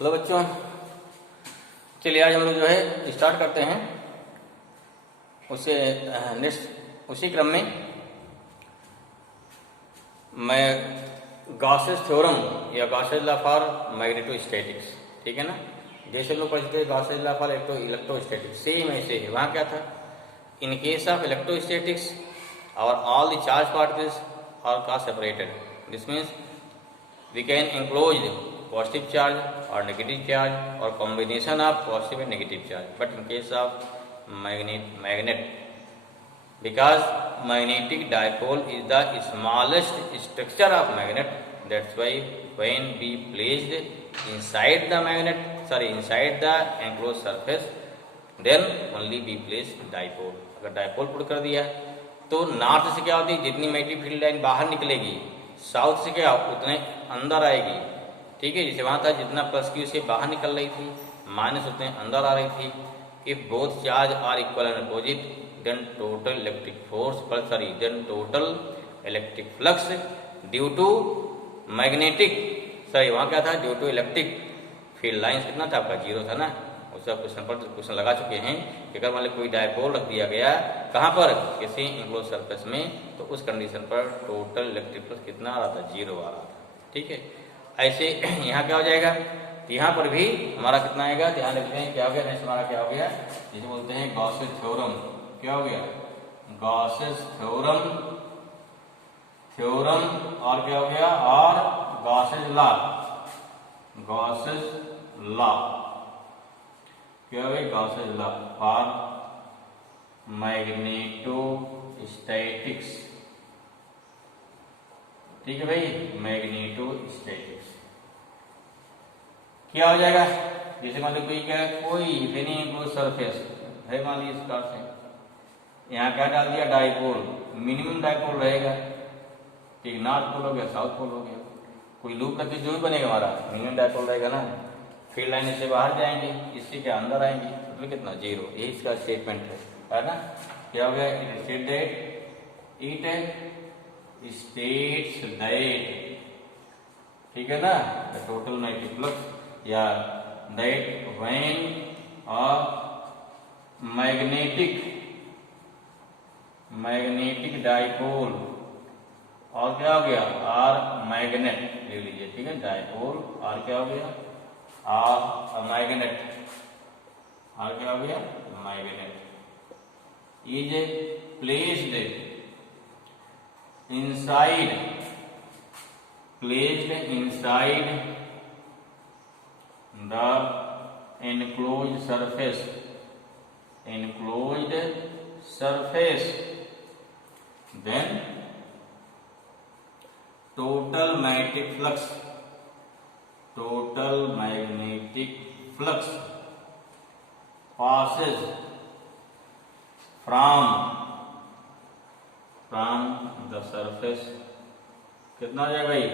Hello बच्चों, चलिए आज हम लोग जो है स्टार्ट करते हैं उससे नेक्स्ट उसी क्रम में मैं गॉसेस थ्योरम या गॉसेस लॉ फॉर मैग्नेटोस्टैटिक्स, ठीक है ना। जैसे लोग पढ़ते हैं Gauss's law for electrostatics, same ऐसे है। वहाँ क्या था, इन केस ऑफ इलेक्ट्रोस्टैटिक्स और all the charge particles are separated, this means we can enclose positive charge or negative charge or combination of positive and negative charge. But in case of magnet, because magnetic dipole is the smallest structure of magnet, that's why when we placed inside the inside the enclosed surface, then only we place dipole. अगर dipole put कर दिया तो north से क्या होती है, जितनी magnetic field line बाहर निकलेगी, साउथ से क्या उतने अंदर आएगी, ठीक है। जैसे वहाँ था जितना प्लस क्यू से बाहर निकल रही थी, माइनस उतने अंदर आ रही थी। If both charge are equal and opposite then total electric force then total electric flux due to magnetic वहाँ क्या था, due to electric field lines कितना था आपका, जीरो था ना। उसका क्वेश्चन लगा चुके हैं कि अगर मान लो कोई डायपोल रख दिया गया कहाँ पर, किसी इंक्लोज सरफेस में, तो उस कंडीशन पर टोटल इलेक्ट्रिक फ्लक्स कितना आ रहा था, जीरो आ रहा था, ठीक है। ऐसे यहाँ क्या हो जाएगा, यहाँ पर भी हमारा कितना आएगा, ध्यान रखते हैं क्या हो गया, नेक्स्ट हमारा क्या हो गया, जिसे बोलते हैं गॉसेस थ्योरम। क्या हो गया, गॉसेस थ्योरम और क्या हो गया, और गॉसेस लॉ क्या हो गया, गॉसेस लॉ फॉर मैग्नेटोस्टैटिक्स, ठीक है भाई, मैग्नेटोस्टैटिक्स क्या हो जाएगा। जैसे मान लो कोई क्या कोई एनी सरफेस है, मान लीजिए इस प्रकार से, यहाँ क्या डाल दिया, डाइपोल, मिनिमम डाइपोल रहेगा, ठीक, नॉर्थ पोल हो गया, साउथ पोल हो गया, कोई लूप करके जो भी बनेगा हमारा मिनिमम डाइपोल रहेगा ना। फील्ड लाइन से बाहर जाएंगे, इससे क्या अंदर आएंगे, मतलब कितना, जीरो। यही इसका स्टेटमेंट है ना। क्या हो गया, इट स्टेट्स दैट, ठीक है ना, द टोटल मैग्नेटिक फ्लक्स या that when a magnetic dipole और क्या हो गया, आर मैग्नेट ले लीजिए, ठीक है, डाइपोल और क्या हो गया, आर मैग्नेट, और क्या हो गया, magnet is placed inside the enclosed surface, then total magnetic flux passes from the surface, कितना हो जाएगा भाई,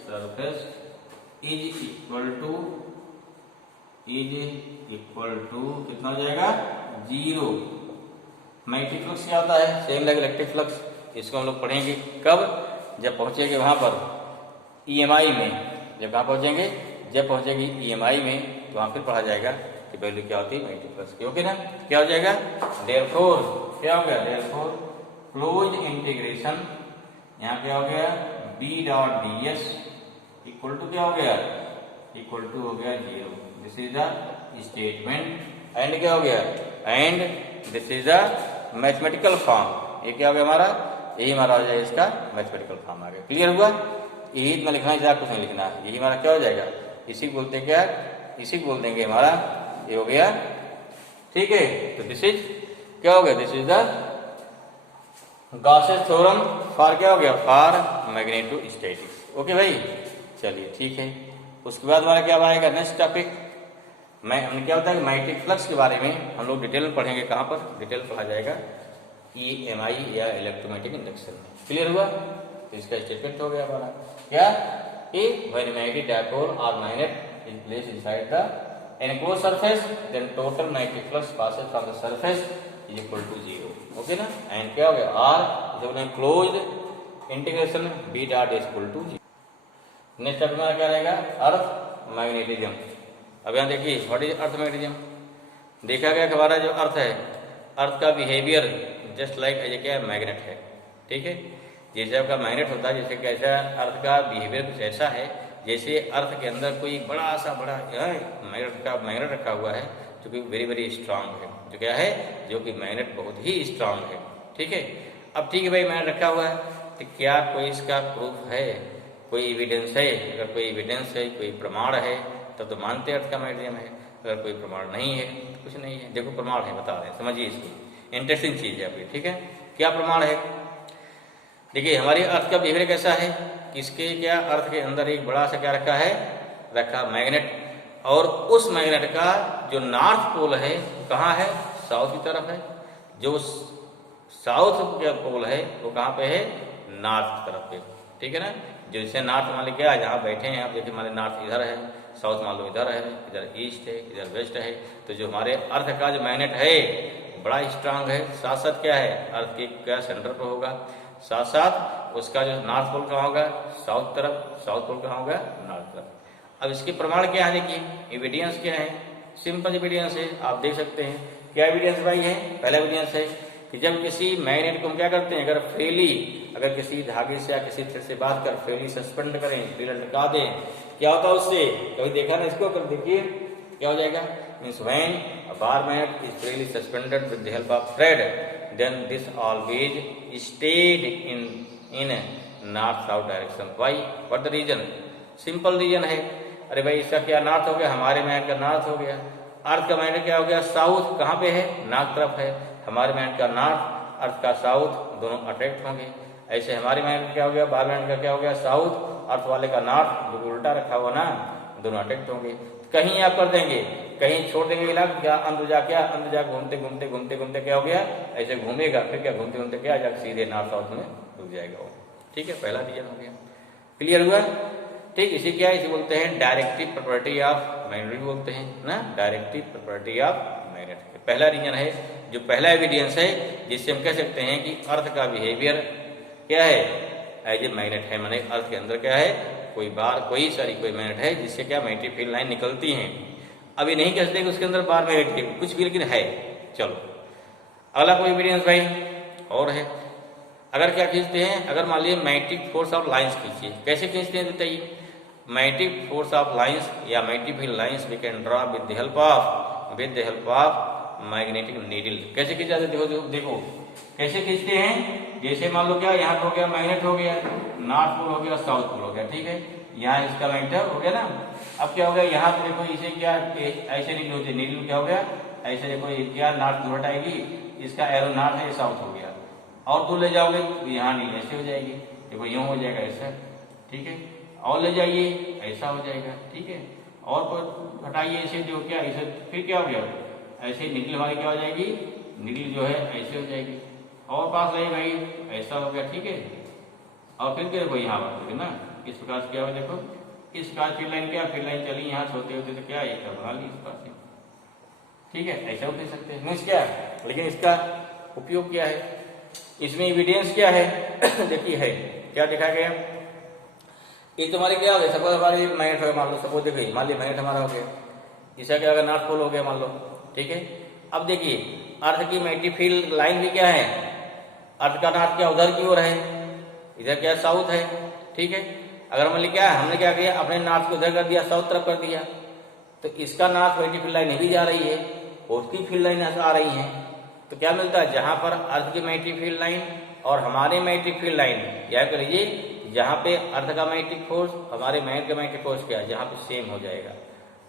सरफेस इज इक्वल टू कितना हो जाएगा, जीरो। मैग्नेटिक फ्लक्स क्या होता है, सेम लाइक इलेक्ट्रिक फ्लक्स, इसको हम लोग पढ़ेंगे कब, जब पहुंचेंगे वहां पर EMI में, जब कहाँ पहुंचेंगे, जब पहुंचेंगे EMI में, तो वहां फिर पढ़ा जाएगा कि वैल्यू क्या होती है मैग्नेटिक फ्लक्स की, ओके ना। क्या हो जाएगा, देयरफॉर क्या हो गया, देयरफॉर क्लोज इंटीग्रेशन, यहाँ क्या हो गया, B dot ds equal to क्या हो गया, इक्वल टू हो गया zero. This is the statement and क्या हो गया, and this is the mathematical form. ये क्या हो गया हमारा, यही हमारा हो जाएगा, इसका मैथमेटिकल फॉर्म आ गया। क्लियर हुआ, यही इतना लिखना है, कुछ नहीं लिखना, यही हमारा क्या हो जाएगा, इसी को बोलते हैं क्या, इसी को बोल देंगे हमारा, ये हो गया, ठीक है। तो दिस इज क्या हो गया, this is the Gauss's theorem for क्या हो गया, फॉर मैग्नेटोस्टैटिक्स, ओके भाई। चलिए ठीक है, उसके बाद हमारा क्या आएगा, नेक्स्ट टॉपिक हमने क्या होता है, मैग्नेटिक फ्लक्स के बारे में हम लोग डिटेल में पढ़ेंगे। कहाँ पर डिटेल पढ़ा जाएगा, EMI या इलेक्ट्रोमैग्नेटिक इंडक्शन में। क्लियर हुआ, तो इसका स्टेटमेंट हो गया हमारा क्या, कि व्हेन मैग्नेटिक डायपोल और magnet is placed inside the enclosed surface then total magnetic flux passes from the surface is equal to zero, okay ना। एंड क्या हो गया, आर जब हमने closed integration B dot is equal to zero. Next हमारा क्या रहेगा, अर्थ मैग्नेटिज्म, अब यहाँ देखिए व्हाट इज अर्थ मैग्नेटिज्म। देखा गया कि हमारा जो अर्थ है, अर्थ का बिहेवियर जस्ट लाइक एज क्या मैग्नेट है, ठीक है। जैसे आपका मैग्नेट होता है, जैसे कैसा अर्थ का बिहेवियर कुछ ऐसा है जैसे अर्थ के अंदर कोई बड़ा मैग्नेट रखा हुआ है जो कि वेरी वेरी स्ट्रांग है, जो क्या है, जो कि मैग्नेट बहुत ही स्ट्रांग है, ठीक है। अब ठीक है भाई, मैग्नेट रखा हुआ है, तो क्या कोई इसका प्रूफ है, कोई एविडेंस है? अगर कोई एविडेंस है, कोई प्रमाण है, तब तो मानते अर्थ का मैग्नेटिज्म है। अगर कोई प्रमाण नहीं है, कुछ नहीं है। देखो प्रमाण है, बता रहे हैं, समझिए इसको, इंटरेस्टिंग चीज है आपकी, ठीक है। क्या प्रमाण है? देखिए हमारी अर्थ का बिहेवियर कैसा है, इसके क्या अर्थ के अंदर एक बड़ा सा क्या रखा मैग्नेट, और उस मैग्नेट का जो नॉर्थ पोल है कहाँ है, साउथ की तरफ है। जो साउथ का पोल है वो कहाँ पे है, नॉर्थ की तरफ पे, ठीक है ना। जैसे नॉर्थ मान लीजिए क्या, जहाँ बैठे हैं आप, देखिए हमारे नॉर्थ इधर है, साउथ मान लो इधर है, इधर ईस्ट है, इधर वेस्ट है। तो जो हमारे अर्थ का जो मैग्नेट है बड़ा स्ट्रांग है। साथ साथ क्या है, अर्थ के क्या सेंटर पर होगा, साथ साथ उसका जो नॉर्थ पोल कहाँ होगा, साउथ तरफ, साउथ पोल कहाँ होगा, नॉर्थ तरफ। अब इसके प्रमाण क्या है, देखिए एविडेंस क्या है, सिंपल एविडेंस है, आप देख सकते हैं। क्या एविडेंस भाई है? पहला एविडेंस है कि जब किसी मैग्नेट को हम क्या करते हैं, अगर फ्रीली, अगर किसी धागे से या किसी थ्रेड से बात कर फ्रीली सस्पेंड करें, फ्रीली लटका दें, क्या होता है उससे? कभी देखा ना इसको, कर देखिए क्या हो जाएगा। Means when a bar magnet is freely suspended with the help of thread, then this always stayed in north south direction. Why? What the reason? Simple reason है। अरे भाई इसका क्या नॉर्थ हो गया, हमारे मैग्नेट का नॉर्थ हो गया। अर्थ का मैग्नेट क्या हो गया, साउथ, कहाँ पे है, नॉर्थ तरफ है। हमारे मैग्नेट का नॉर्थ, अर्थ का साउथ, दोनों अट्रैक्ट होंगे। ऐसे हमारे मैग्नेट क्या हो गया, बाहर मैग्नेट का क्या हो गया, साउथ, अर्थ वाले का नॉर्थ, जो उल्टा रखा हुआ ना, दोनों अट्रैक्ट होंगे। कहीं आप कर देंगे, कहीं छोड़ देंगे इलाका, क्या अंदर जा घूमते घूमते घूमते घूमते क्या हो गया, ऐसे घूमेगा, फिर क्या घूमते घूमते क्या जाकर सीधे नॉर्थ साउथ में रुक जाएगा वो, ठीक है। पहला रीजन हो गया, क्लियर हुआ, ठीक। इसी क्या, इसे बोलते हैं डायरेक्टिव प्रॉपर्टी ऑफ मैग्नेट बोलते हैं ना, डायरेक्टिव प्रॉपर्टी ऑफ मैग्नेट। पहला रीजन है, जो पहला एविडेंस है जिससे हम कह सकते हैं कि अर्थ का बिहेवियर क्या है, एज ए मैग्नेट है। माने अर्थ के अंदर क्या है, कोई मैग्नेट है जिससे क्या मैग्नेटिक फील्ड लाइन निकलती हैं। अभी नहीं कह सकते कि उसके अंदर बार मैग्नेट कुछ भी, लेकिन है। चलो अगला कोई एविडेंस भाई और है। अगर क्या खींचते हैं, अगर मान लीजिए मैग्नेटिक फोर्स ऑफ लाइंस खींचिए, कैसे खींचते हैं बताइए। मैग्नेटिक फोर्स ऑफ लाइंस या magnetic field lines we can draw with the help of magnetic needle. कैसे खींचा जाते हो, देखो कैसे खींचते हैं। जैसे मान लो क्या, यहाँ हो गया मैग्नेट, हो गया नॉर्थ पोल, हो गया साउथ पोल, हो गया, ठीक है। यहाँ इसका मैग्नेट हो गया ना। अब क्या हो गया, यहाँ पे देखो इसे क्या ऐसे नीडल होती है, नीडल क्या हो गया ऐसे, देखो क्या नॉर्थ दूर हटाएगी, इसका एरो नॉर्थ है, साउथ हो गया। और दूर ले जाओगे तो यहाँ नीडल ऐसे हो जाएगी, देखो यूँ हो जाएगा ऐसा, ठीक है। और ले जाइए ऐसा हो जाएगा, ठीक है। और हटाइए इसे, जो क्या इसे, फिर क्या हो गया, ऐसे नीडल हमारी क्या हो जाएगी, नीडल जो है ऐसे हो जाएगी। और पास रहे भाई, ऐसा हो गया, ठीक है। और फिर देखो यहाँ बात ना, इस प्रकार से क्या हो, देखो इस प्रकार फील्ड लाइन, क्या फील्ड लाइन चली यहाँ से होते होते तो क्या एक बना ली इस प्रकार से, ठीक है। ऐसा भी सकते हैं, मीन्स क्या है, लेकिन इसका उपयोग क्या है, इसमें एविडेंस क्या है देखिए है क्या देखा गया। एक तुम्हारी क्या हो गया, सपोज हमारी मैग्नेट हो गया, मान लो सपोज देखिए, मान ली मैग्नेट हमारा हो गया, इसका क्या होगा, नॉर्थ पोल हो गया मान लो, ठीक है। अब देखिए अर्थ की मैग्नेटिक फील्ड लाइन भी क्या है, अर्थ का नॉर्थ क्या उधर की ओर है, इधर क्या साउथ है, ठीक है। अगर मान ली क्या है, हमने क्या किया, अपने नॉर्थ को उधर कर दिया, साउथ तरफ कर दिया, तो इसका नॉर्थ मैग्नेटिक फील्ड लाइन भी जा रही है, उसकी फील्ड लाइन आ रही है। तो क्या मिलता है, जहां पर अर्थ की मैग्नेटिक फील्ड लाइन और हमारे मैग्नेटिक फील्ड लाइन, याद कर लीजिए, जहां पे अर्थ का मैग्नेटिक फोर्स, हमारे मैग्नेट का मैग्नेटिक फोर्स क्या है, जहां पे सेम हो जाएगा,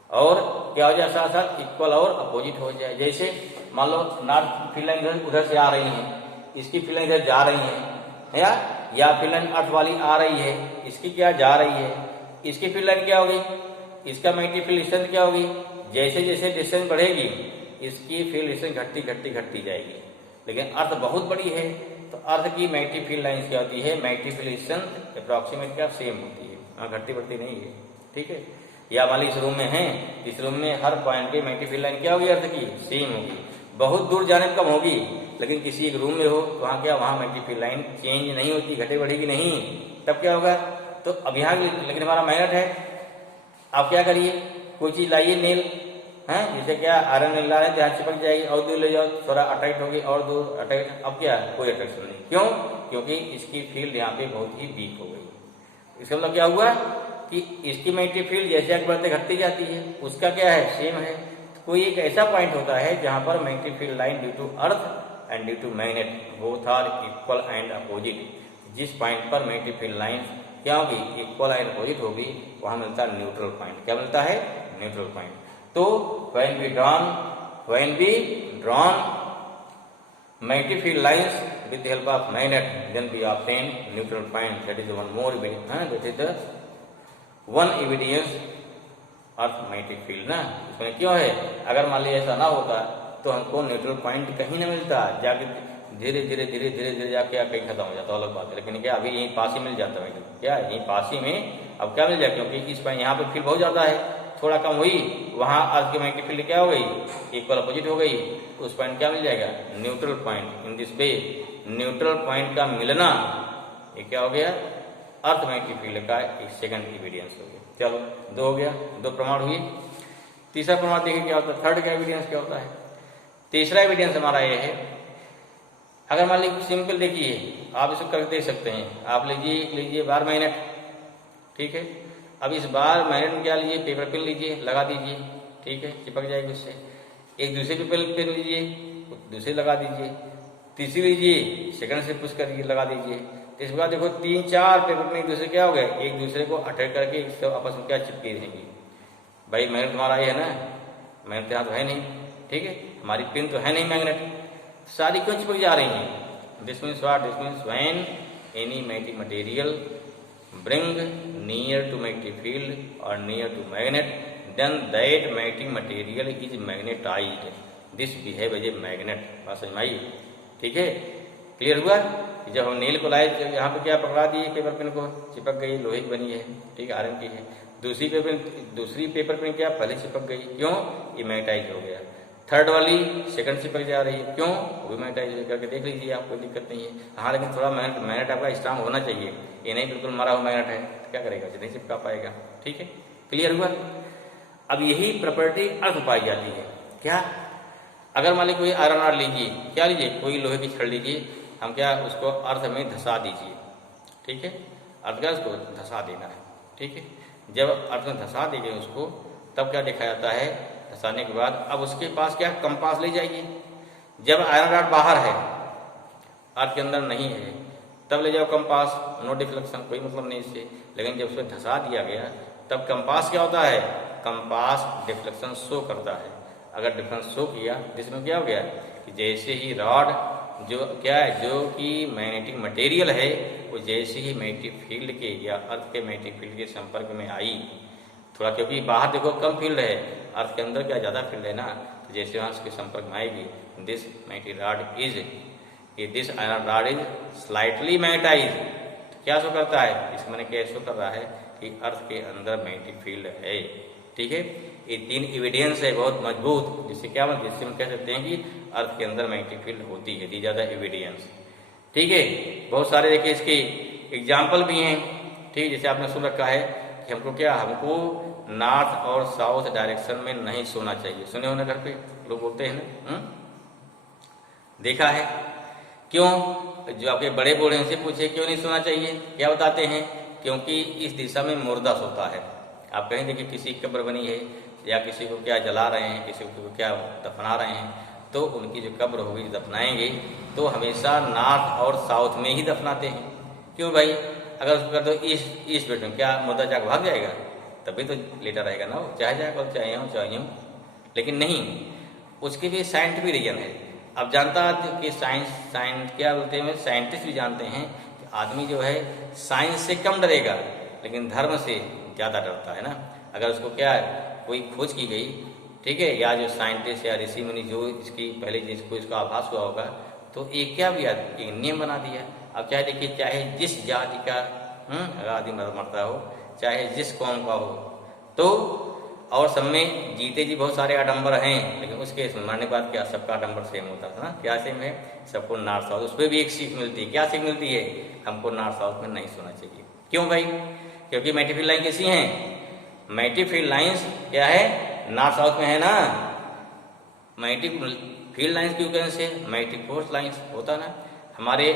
और क्या हो जाए, साथ साथ इक्वल और अपोजिट हो जाए। जैसे मान लो नॉर्थ फील्ड लाइन उधर से आ रही है, इसकी फील्ड लाइन इधर जा रही है, या फील्ड लाइन अर्थ वाली आ रही है, इसकी क्या जा रही है, इसकी फील्ड लाइन क्या होगी, इसका मैग्नेटिक फील्ड डिस्टेंस क्या होगी, जैसे जैसे डिस्टेंस बढ़ेगी इसकी फील्ड डिस्टेंस घटती जाएगी। लेकिन अर्थ बहुत बड़ी है, तो अर्थ की मैग्नेटिक फील्ड लाइन क्या होती है, मैग्नेटिक फील्ड डिस्टेंस अप्रॉक्सीमेट क्या सेम होती है, वहाँ घटती बढ़ती नहीं है, ठीक है। या मान ली इस रूम में है, इस रूम में हर पॉइंट पे मैग्नेटिक फील्ड लाइन क्या होगी, अर्थ की सेम होगी, बहुत दूर जाने में कम होगी, लेकिन किसी एक रूम में हो तो वहाँ क्या, वहाँ मैग्नेटिक फील्ड लाइन चेंज नहीं होती, घटे बढ़ेगी नहीं, तब क्या होगा। तो अब यहाँ लेकिन हमारा मैग्नेट है, आप क्या करिए, कोई चीज लाइए नेल है, जैसे क्या आयरन नेल ला रहे हैं, ध्यान चिपक जाएगी, और दूर ले जाओ थोड़ा अट्रैक्ट होगी, और दूर अट्रैक्ट, अब क्या कोई अट्रैक्शन नहीं। क्यों? क्योंकि इसकी फील्ड यहाँ पे बहुत ही वीक हो गई। इसका मतलब क्या हुआ कि इसकी मैग्नेटिक फील्ड जैसे आगे बढ़ते घटती जाती है, उसका क्या है सेम है। कोई एक ऐसा पॉइंट होता है जहां पर magnetic field line due to earth and due to magnet both are equal and opposite. जिस पॉइंट पर मैग्नेटिक फील्ड लाइन क्या होगी, इक्वल एंड अपोजिट होगी, वहां मिलता है न्यूट्रल पॉइंट। क्या मिलता है? Neutral point. तो when we drawn magnetic field lines with the help of magnet, then we obtain neutral point. That is one more evidence, that is the one evidence of magnetic field ना। इसमें क्यों है, अगर मान लीजिए ऐसा ना होता तो हमको न्यूट्रल पॉइंट कहीं ना मिलता, जाके धीरे धीरे धीरे धीरे धीरे जाके कहीं खत्म हो जाता, अलग बात है। लेकिन क्या अभी यहीं पास ही मिल जाता है, क्या यहीं पास ही में अब क्या मिल जाए, क्योंकि इस पॉइंट यहाँ पे फील्ड बहुत ज्यादा है, थोड़ा कम हुई, वहां आज की मैग्नेटिक फील्ड क्या हो गई, इक्वल अपोजिट हो गई, उस पॉइंट क्या मिल जाएगा, neutral point. In this way neutral point का मिलना ये क्या हो गया, अर्थ मैग्नेटिक फील्ड का एक सेकंड एविडेंस हो गया। चलो दो हो गया, दो प्रमाण हुए। तीसरा प्रमाण देखिए क्या होता है, थर्ड का एविडेंस क्या होता है। तीसरा एविडेंस हमारा ये है, अगर मान लीजिए सिंपल देखिए, आप इसको करके देख सकते हैं। आप लीजिए बार मैग्नेट, ठीक है। अब इस बार मैग्नेट में क्या लीजिए, पेपर पेन लीजिए, लगा दीजिए, ठीक है, चिपक जाएगी उससे। एक दूसरे पेपर पेन लीजिए, दूसरे लगा दीजिए, तीसरी लीजिए, सेकंड से पुश करके लगा दीजिए। इसके बाद देखो 3-4 पेपर पेन एक दूसरे क्या हो गए, एक दूसरे को अटैक करके इससे आपस में क्या चिपके रहेंगे। भाई मैग्नेट हमारा ये है ना, मैग्नेट यहाँ तो है नहीं, ठीक है, हमारी पिन तो है नहीं मैग्नेट, सारी क्यों चिपक जा रही हैं। This means what, this means when any magnetic material bring near to magnetic field or near to magnet, then that magnetic material is magnetized. This behave as a magnet। बात समझ में आई, ठीक है, क्लियर हुआ। जब हम नील को लाए, यहाँ पे क्या पकड़ा दिए, पेपर पेन को, चिपक गई, लोहे की बनी है, ठीक है, आयरन की है। दूसरी पेपर पेन क्या पहले चिपक गई, क्यों, ये मैग्नेटाइज हो गया। थर्ड वाली सेकंड चिपक जा रही है, क्यों, वो भी मैग्नेटाइज करके देख लीजिए, आप कोई दिक्कत नहीं है। हाँ, लेकिन थोड़ा मैग्नेट आपका स्ट्रांग होना चाहिए, ये नहीं बिल्कुल मरा हुआ मैग्नेट है, क्या करेगा, नहीं चिपका पाएगा, ठीक है, क्लियर हुआ। अब यही प्रॉपर्टी अर्थ पाई जाती है। क्या, अगर मान लीजिए कोई आयरन रॉड लीजिए, क्या लीजिए, कोई लोहे की छड़ लीजिए, हम क्या उसको अर्थ में धंसा दीजिए, ठीक है, अर्थ का उसको धंसा देना है, ठीक है। जब अर्थ में धंसा देंगे उसको, तब क्या देखा जाता है, धंसाने के बाद अब उसके पास क्या कंपास ले जाइए। जब आयरन रॉड बाहर है, अर्थ के अंदर नहीं है, तब ले जाओ कंपास, नो डिफ्लेक्शन, कोई मतलब नहीं इससे। लेकिन जब उसमें धंसा दिया गया, तब कंपास क्या होता है, कंपास डिफ्लेक्शन शो करता है। अगर डिफ्लेक्शन शो किया, जिसमें क्या हो गया कि जैसे ही रॉड जो क्या है, जो कि मैग्नेटिक मटेरियल है, वो जैसे ही मैग्नेटिक फील्ड के या अर्थ के मैग्नेटिक फील्ड के संपर्क में आई, थोड़ा, क्योंकि बाहर देखो कम फील्ड है, अर्थ के अंदर क्या ज़्यादा फील्ड है ना, तो जैसे वहाँ उसके संपर्क में आएगी, this magnetic rod is, this iron rod is slightly magnetize. क्या शो करता है, इसमें मैंने क्या शो कर रहा है कि अर्थ के अंदर मैग्नेटिक फील्ड है, ठीक है। ये 3 एविडेंस है बहुत मजबूत, जिससे क्या मतलब, जिससे हम कह सकते हैं कि अर्थ के अंदर मैग्नेटिक फील्ड होती है, दी ज्यादा एविडेंस, ठीक है। बहुत सारे देखिए इसके एग्जाम्पल भी हैं, ठीक, जैसे आपने सुन रखा है कि हमको नॉर्थ और साउथ डायरेक्शन में नहीं सोना चाहिए। सुने हो ना, घर पे लोग बोलते हैं ना, देखा है, क्यों, जो आपके बड़े बूढ़े से पूछे क्यों नहीं सोना चाहिए, क्या बताते हैं, क्योंकि इस दिशा में मुर्दा सोता है। आप कहीं देखिए किसी की कब्र बनी है, या किसी को क्या जला रहे हैं, किसी को क्या दफना रहे हैं, तो उनकी जो कब्र होगी, दफनाएंगे तो हमेशा नॉर्थ और साउथ में ही दफनाते हैं। क्यों भाई, अगर उसको कर दो ईस्ट बेडरूम, क्या मुर्दा जाकर भाग जाएगा, तभी तो लेटा रहेगा ना, वो चाहे जाएगा, चाहे यूँ, लेकिन नहीं, उसके भी साइंटिफिक रीजन है। अब जानता कि साइंस क्या बोलते हैं, साइंटिस्ट भी जानते हैं कि आदमी जो है साइंस से कम डरेगा, लेकिन धर्म से ज़्यादा डरता है ना। अगर उसको क्या है, कोई खोज की गई, ठीक है, या जो साइंटिस्ट या ऋषि मुनि जो इसकी पहले जिसको इसका आभास हुआ होगा, तो एक क्या भी एक नियम बना दिया। अब चाहे देखिए, चाहे जिस जाति का आदमी मरता हो, चाहे जिस कौम का हो, तो और सब में जीते जी बहुत सारे आडंबर हैं, लेकिन उसके मरने के बाद क्या सबका आडंबर सेम होता था ना, क्या सेम है, सबको नॉर्थ साउथ। उस पर भी एक सीख मिलती है, क्या सीख मिलती है, हमको नॉर्थ साउथ में नहीं सोना चाहिए। क्यों भाई, क्योंकि मैग्नेटिक लाइन कैसी हैं, मैग्नेटिक फील्ड लाइंस क्या है, नॉर्थ साउथ में है ना। मैग्नेटिक फील्ड लाइंस क्यों कहें से, मैग्नेटिक फोर्स लाइंस होता ना। हमारे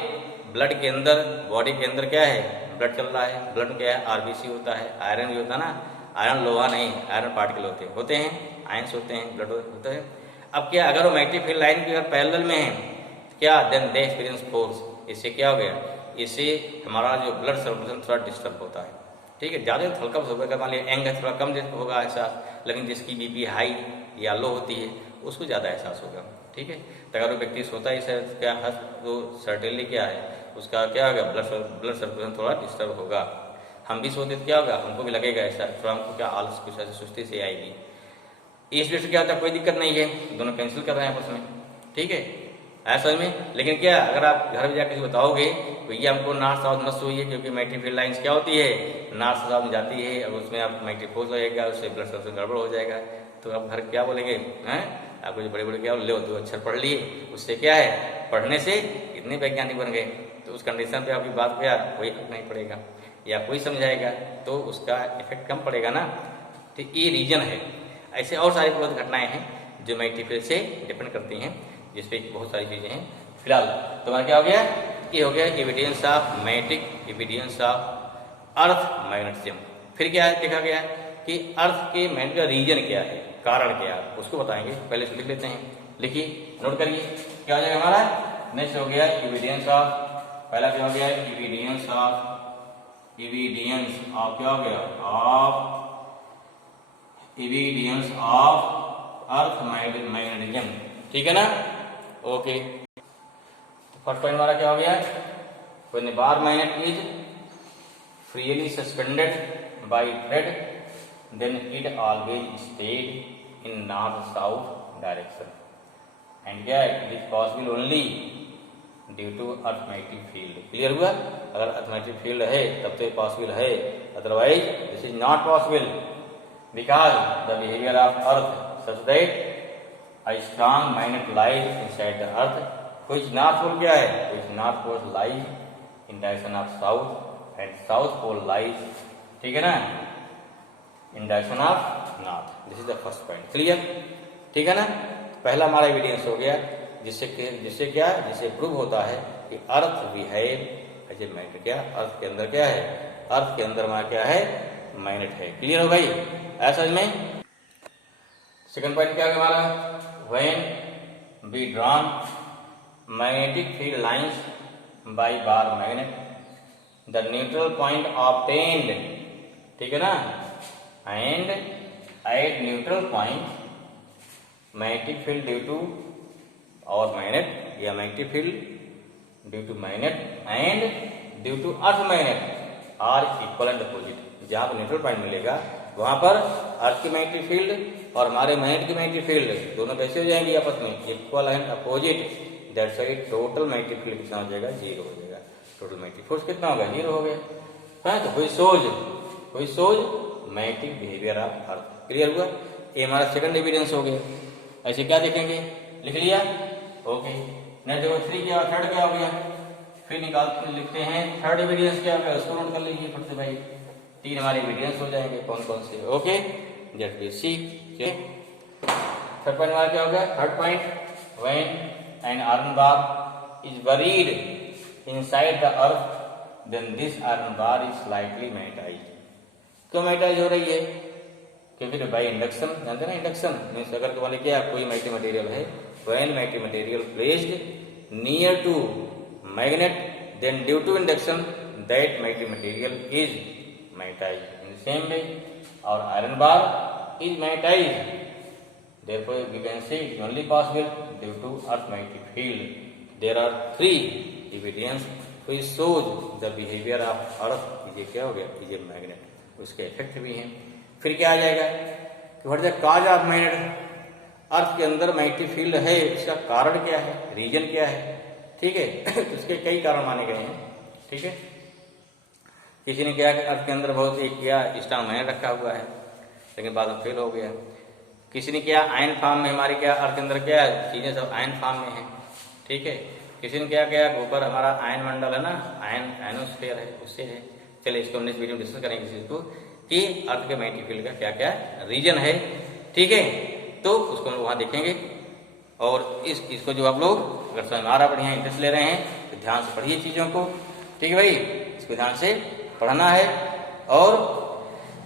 ब्लड के अंदर, बॉडी के अंदर क्या है, ब्लड चल रहा है, ब्लड क्या है, आरबीसी होता है, आयरन भी होता है ना, आयरन लोहा नहीं, आयरन पार्टिकल होते हैं, आयंस होते हैं, ब्लड होता है। अब क्या, अगर वो मैग्नेटिक फील्ड लाइन की अगर पैरेलल में है क्या, देन दे एक्सपीरियंस फोर्स। इससे क्या हो गया, इससे हमारा जो ब्लड सर्कुलेशन थोड़ा डिस्टर्ब होता है, ठीक है। ज़्यादा हल्का होगा, मान लिया एंग थोड़ा कम होगा एहसास, लेकिन जिसकी बीपी हाई या लो होती है उसको ज़्यादा एहसास होगा, ठीक है। तो अगर वो व्यक्ति सोता है क्या तो सर्टेनली क्या है, उसका क्या होगा, ब्लड सर्कुलेशन थोड़ा डिस्टर्ब होगा। हम भी सोते तो क्या होगा, हमको भी लगेगा ऐसा, थोड़ा हमको क्या आलस कुछ ऐसी सुस्ती से आएगी। इस वजह से क्या होता है, कोई दिक्कत नहीं है, दोनों कैंसिल कर रहे हैं आपस में, ठीक है, ऐसा में। लेकिन क्या, अगर आप घर में जाकर किसी बताओगे भैया हमको नॉर्थ साउथ मत सोइए, क्योंकि मैग्नेटिक फील्ड लाइंस क्या होती है, नॉर्थ साउथ में जाती है, और उसमें आप मैग्नेटिक फोर्स लगेगा, उससे ब्लड सर्कुलेशन गड़बड़ हो जाएगा, तो आप घर क्या बोलेंगे हैं, आपको जो बड़े बड़े क्या ले दो अक्षर पढ़ लिए, उससे क्या है, पढ़ने से इतने वैज्ञानिक बन गए, तो उस कंडीशन पे आपकी बात क्या कोई इफेक्ट नहीं पड़ेगा, या कोई समझाएगा तो उसका इफेक्ट कम पड़ेगा ना। तो ये रीजन है। ऐसे और सारी बहुत घटनाएं हैं जो मैग्नेटिक फील्ड से डिपेंड करती हैं, जिसपे बहुत सारी चीजें हैं। फिलहाल तुम्हारा क्या हो गया, ये हो गया evidence of magnetic, evidence of earth magnetism. फिर क्या देखा गया कि अर्थ के मैग्नेट का रीजन क्या है, कारण क्या है, उसको बताएंगे। पहले से लिख लेते हैं, लिखिए, नोट करिए, क्या हो जाएगा हमारा। नेक्स्ट हो गया एविडेंस ऑफ, पहला क्या हो गया, एविडेंस ऑफ क्या हो गया, of evidence of earth magnetism, ठीक है ना, ओके। फर्स्ट पॉइंट हमारा क्या हो गया, when the bar magnet is freely suspended by thread, then it always stayed in north-south direction. And yeah, it is possible only due to earth magnetic field. Clear हुआ? अगर earth magnetic field है तब तो ये possible है, otherwise this is not possible because the behavior of earth such that a strong magnet lies inside the earth, which north pole क्या है, which north pole lies in direction of south and south pole lies, ठीक है ना, in direction of north. This is the first point. Clear? ठीक है ना, पहला हमारा एविडेंस हो गया, जिससे प्रूव होता है कि अर्थ भी है ऐसे मैग्नेट, क्या अर्थ के अंदर क्या है, अर्थ के अंदर हमारा क्या है, मैग्नेट है। क्लियर हो भाई, ऐसा में। सेकंड पॉइंट क्या है हमारा, when B drawn magnetic field lines by bar magnet, the neutral point obtained, ठीक है ना, and at neutral point magnetic field due to और मैग्नेट या magnetic field due to magnet and due to earth magnet are equal and opposite. जहां पर neutral point मिलेगा वहां पर अर्थ की मैग्नेटिक फील्ड और हमारे मैग्नेट की मैग्नेटिक फील्ड दोनों कैसे हो जाएंगी आपस में, equal and opposite. That's why total magnetic field कितना हो जाएगा, जीरो हो जाएगा। टोटल मैग्नेटिक फोर्स कितना होगा, जीरो हो गया। तो कोई सोज magnetic behaviour of earth. Clear हुआ, ये हमारा सेकंड एविडेंस हो गया। ऐसे क्या देखेंगे, लिख लिया, ओके। नेक्स्ट देखो थ्री क्या, थर्ड क्या हो गया, फिर लिखते हैं थर्ड एविडेंस क्या होगा, उसको नोट कर लीजिए फट से भाई। तीन हमारे एविडेंस हो जाएंगे, कौन कौन से, ओके, जेट बी सी। थर्ड पॉइंट हमारा क्या होगा, third point, when an iron bar is buried inside the earth, then this iron bar is slightly magnetized. क्यों मैग्नेटाइज हो रही है, क्योंकि बाई इंडक्शन, जानते हैं ना, इंडक्शन मीन्स अगर तुम्हारे क्या कोई मैग्नेटिक मटेरियल है, when magnetic material placed near to magnet, then due to induction that magnetic material is magnetised in same way, और iron bar is magnetised, therefore we can say it is only possible due to earth magnetic field. There are three evidence which shows the behavior of earth, ये क्या हो गया, ये magnet, उसके effect भी हैं। फिर क्या आ जाएगा कि what is the cause of magnet, earth के अंदर मैग्नेटिक फील्ड है, उसका कारण क्या है, रीजन क्या है, ठीक है। उसके कई कारण माने गए हैं, ठीक है। किसी ने क्या कि अर्थ के अंदर बहुत एक क्या स्ट्रांग मैग्नेट रखा हुआ है, लेकिन बाद में फेल हो गया। किसी ने क्या आयन फॉर्म में, हमारे क्या अर्थ के अंदर क्या चीजें सब आयन फॉर्म में है, ठीक है। किसी ने क्या किया, ऊपर हमारा आयन मंडल है ना, आयनोस्फीयर है, उससे है। चलिए इसको हम नेक्स्ट वीडियो में डिस्कस करेंगे इस चीज को। कि अर्थ के मैग्नेटिक फील्ड का क्या क्या रीजन है, ठीक है। तो उसको हम लोग वहाँ देखेंगे। और इसको जो आप लोग अगर समझ में आ रहा बढ़िया इंटरेस्ट ले रहे हैं तो ध्यान से पढ़िए चीज़ों को, ठीक है भाई, इसको ध्यान से पढ़ना है। और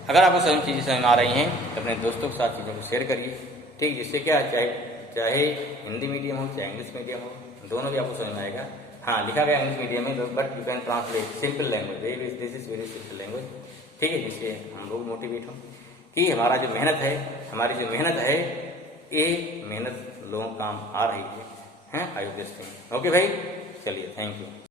अगर आपको सभी चीज़ें समझ में आ रही हैं तो अपने दोस्तों के साथ चीज़ों को शेयर करिए, ठीक, जिससे क्या चाहे हिंदी मीडियम हो चाहे इंग्लिश मीडियम हो, दोनों भी आपको समझ में आएगा। हाँ, लिखा गया इंग्लिश मीडियम में, but you can translate simple language, this is very simple language, ठीक है, जिससे हम लोग मोटिवेट हों कि हमारी जो मेहनत है ये मेहनत लोगों काम आ रही है। I will this thing. Okay भाई, चलिए, थैंक यू।